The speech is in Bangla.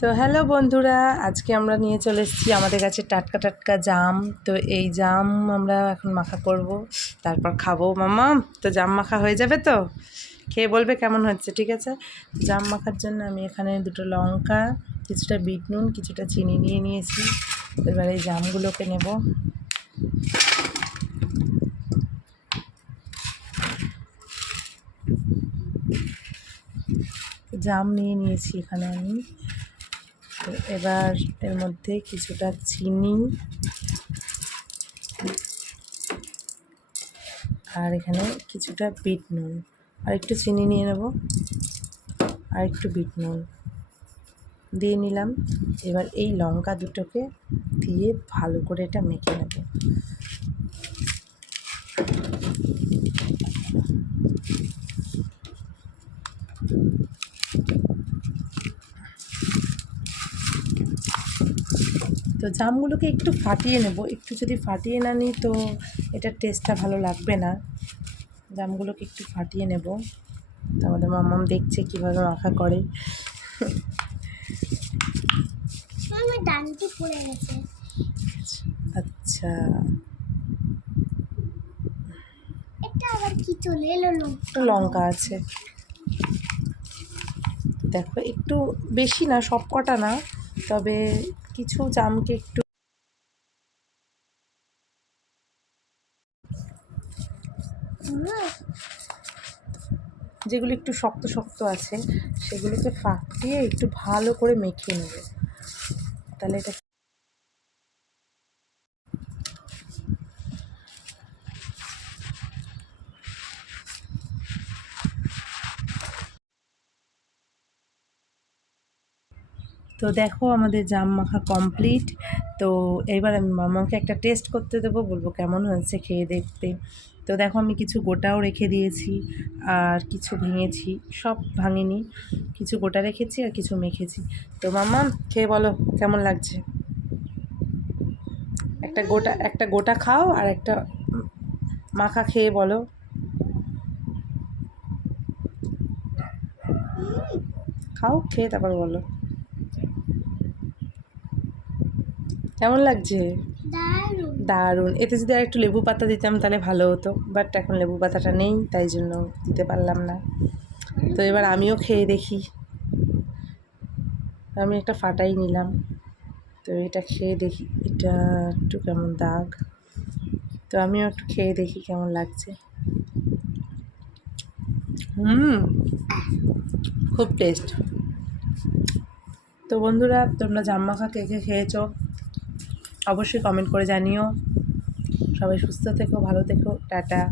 তো হ্যালো বন্ধুরা, আজকে আমরা নিয়ে চলে এসেছি আমাদের কাছে টাটকা টাটকা জাম। তো এই জাম আমরা এখন মাখা করব, তারপর খাবো। মামা, তো জাম মাখা হয়ে যাবে তো? খেয়ে বলবে কেমন হচ্ছে, ঠিক আছে? জাম মাখার জন্য আমি এখানে 2টো লঙ্কা, কিছুটা বিট নুন, কিছুটা চিনি নিয়ে নিয়েছি। এবার এই জামগুলোকে নেব। জাম নিয়ে নিয়েছি এখানে আমি। তো এবার এর মধ্যে কিছুটা চিনি আর এখানে কিছুটা বিট নুন, আর একটু চিনি নিয়ে নেব, আর একটু বিট নুন দিয়ে নিলাম। এবার এই লঙ্কা দুটোকে দিয়ে ভালো করে এটা মেখে নেব। তো জামগুলোকে একটু ফাটিয়ে নেব, একটু যদি ফাটিয়ে না নিই তো এটার টেস্টটা ভালো লাগবে না। জামগুলোকে একটু ফাটিয়ে নেব। তো আমাদের মাম্মাম দেখছে কীভাবে মাখা করে। আচ্ছা, লঙ্কা আছে, দেখো একটু বেশি না, সব কটা না, তবে কিছু জামকে একটু যেগুলো একটু শক্ত শক্ত আছে সেগুলোকে ফাটিয়ে একটু ভালো করে মেখে নেবে, তাহলে এটা। তো দেখো আমাদের জাম মাখা কমপ্লিট। তো এবার আমি মামাকে একটা টেস্ট করতে দেবো, বলবো কেমন হয়েছে খেয়ে দেখতে। তো দেখো আমি কিছু গোটাও রেখে দিয়েছি আর কিছু ভেঙেছি, সব ভাঙিনি, কিছু গোটা রেখেছি আর কিছু মেখেছি। তো মামা খেয়ে বলো কেমন লাগছে। একটা গোটা খাও আর একটা মাখা খেয়ে বলো। খাও, খেয়ে তারপর বলো কেমন লাগছে। দারুণ। এতে যদি আর একটু লেবু পাতা দিতাম তাহলে ভালো হতো, বাট এখন লেবু পাতাটা নেই, তাই জন্য দিতে পারলাম না। তো এবার আমিও খেয়ে দেখি। আমি একটা ফাটাই নিলাম, তো এটা খেয়ে দেখি এটা একটু কেমন দাগ। তো আমিও একটু খেয়ে দেখি কেমন লাগছে। খুব টেস্ট। তো বন্ধুরা, তোমরা জাম মাখা কে কে খেয়েছো অবশ্যই কমেন্ট করে জানিও। সবাই সুস্থ থেকো, ভালো থেকো, টাটা।